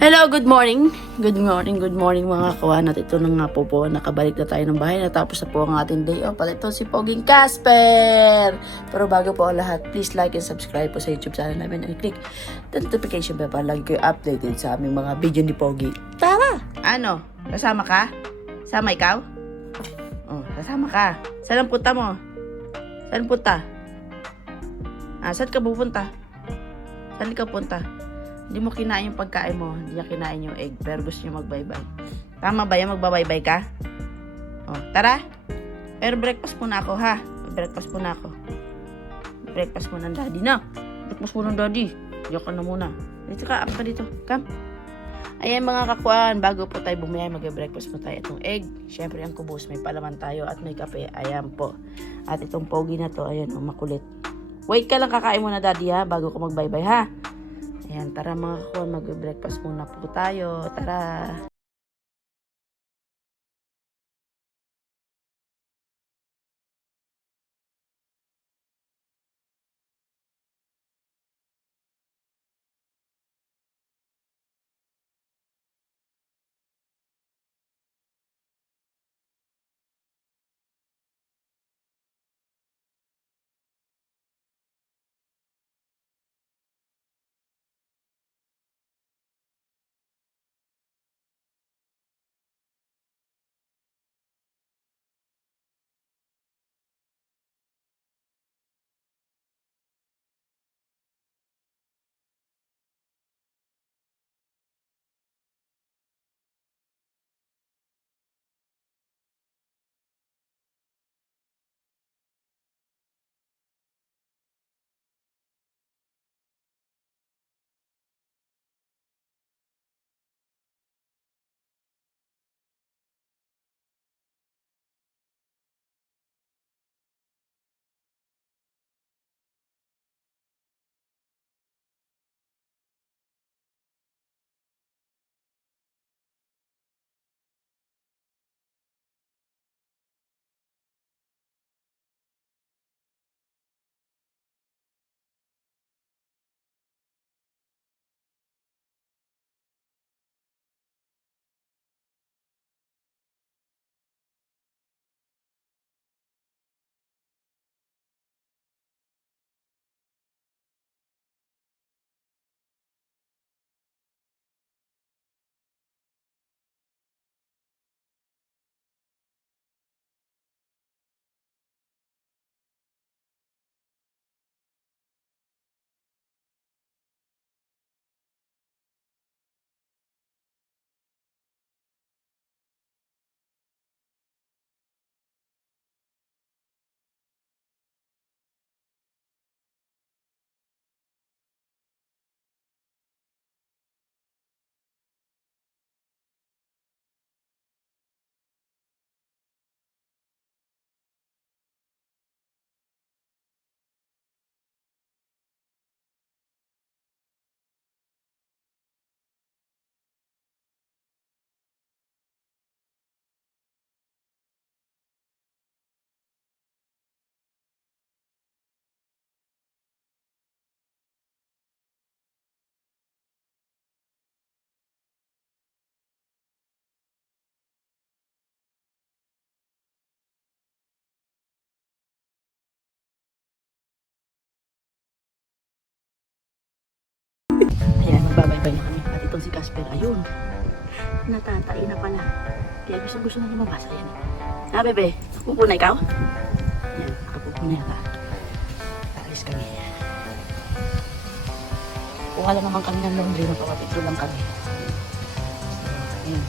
Hello, good morning. Good morning mga kawan. At ito na nga po nakabalik na tayo ng bahay. Natapos na po ang ating day off. At ito si Poging Casper. Pero bago po ang lahat, please like and subscribe po sa YouTube channel namin. And click the notification bell para lagi kayo updated sa aming mga video ni Pogi. Tara! Ano? Kasama ka? Sama ikaw? Oh, kasama ka. Saan ang punta mo? Saan punta? Saan ka pupunta? Saan ka punta? Hindi mo kinain yung pagkain mo. Hindi niya kinain yung egg. Pero gusto niya magbaybay. Tama ba yan? Magbabaybay ka? O, tara. Pero breakfast muna ako, ha? Breakfast muna ako. Breakfast muna ng daddy, na. Breakfast muna ng daddy. Diyan ka na muna. Dito ka, up ka dito. Come. Ayan mga kakuan. Bago po tayo bumiyay, mag-breakfast mo tayo. Itong egg. Siyempre, ang kubos. May palaman tayo at may kape. Ayan po. At itong pogi na to, ayan, makulit. Wait ka lang, kakain muna daddy, ha? Bago ko magbaybay, ha? Ayan, tara mga kakuan, mag-breakfast muna po tayo. Tara! Ayan, magbabaybay na kami. At itong si Casper, ayun. Natatai na pala. Kaya gusto na lumabas. Ayan. Bebe, pupuna ikaw? Ayan, nakapupuna ka. Alis kami. Kuha lang naman kami ng laundry. Magpapapicture lang kami. Ayan,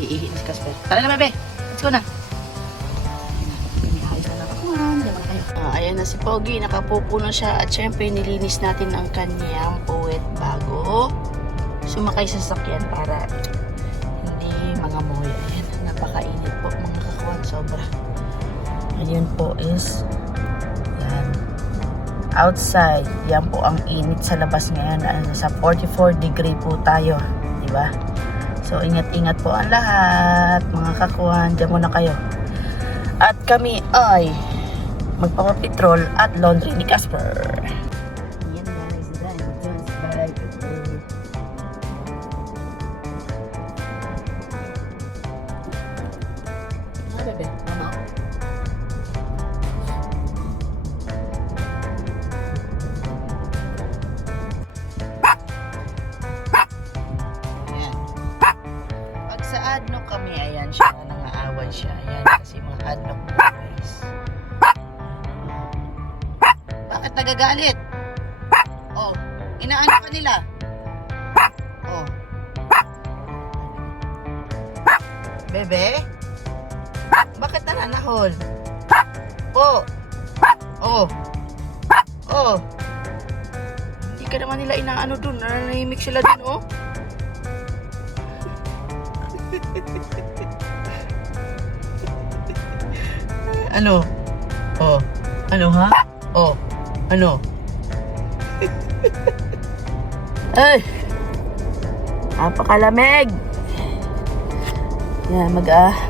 ihi si Casper. Tara na, bebe. Let's go na. Ayan na si Pogi, nakapupo na siya at syempre nilinis natin ang kanyang puwet bago sumakay sa sasakyan para hindi mangamoy. Ayan, napakainit po mga kakuan, sobra. Ayan po is yan, outside, yan po ang init sa labas ngayon. Sa 44 degree po tayo, di ba? So ingat-ingat po ang lahat mga kakuan, diyan muna kayo. At kami ay magpapapetrol at laundry ni Casper. Yan guys, just bye. nagagalit? Oh, inaano ka nila? Oh. Bebe? Bakit nananahol? Oh. Oh. Oh. Hindi ka naman nila inaano dun. Nananahimik sila dun, oh. Ano? Oh. Ano, ha? Oh. Ano? Ay! Napakalamig! Yan,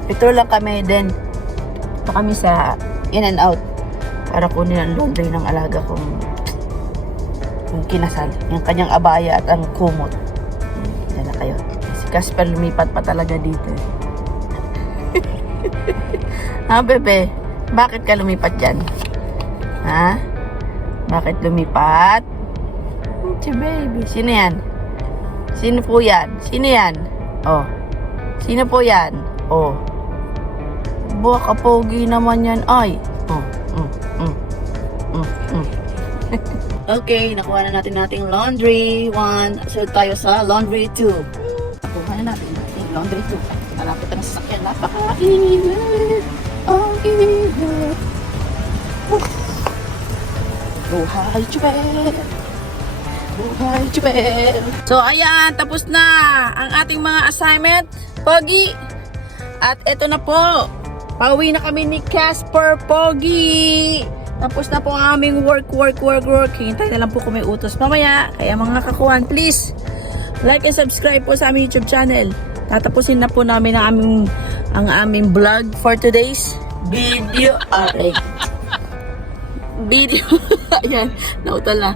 pito lang kami din. Ito kami sa in and out para kunin ang laundry ng alaga kong kinasal. Yung kanyang abaya at ang kumot. Yan na kayo. Si Casper lumipat pa talaga dito. Ha, bebe? Bakit ka lumipat dyan? Ha? Bakit lumipat? Si baby. Sino yan? Sino po yan? Sino yan? Oh. Sino po yan? Oh. Buwak kapogi naman yan. Ay. Oh. Okay, nakuha na natin nating laundry 1. So tayo sa laundry 2. Nakuha na natin nating laundry 2. Malapit na sa sakyan. Napaka-init. Ang init. Buhay Chubel. Buhay Chubel. So ayan, tapos na ang ating mga assignment. Pogi. At eto na po. Pauwi na kami ni Casper, Pogi. Tapos na po ang aming work. Hintay na lang po kung may utos mamaya. Kaya mga kakuhan, please like and subscribe po sa aming YouTube channel. Tatapusin na po namin ang aming vlog for today's video. Video. Ayan, nautal na.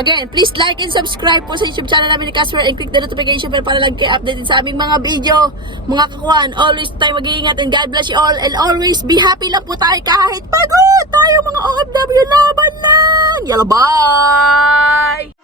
Again, please like and subscribe po sa YouTube channel namin ni Casper and click the notification bell para lang kayo updated sa aming mga video. Mga kakuhan, always tayo mag-iingat and God bless you all and always be happy lang po tayo kahit pagod tayo mga OFW, laban lang! Yalla, bye!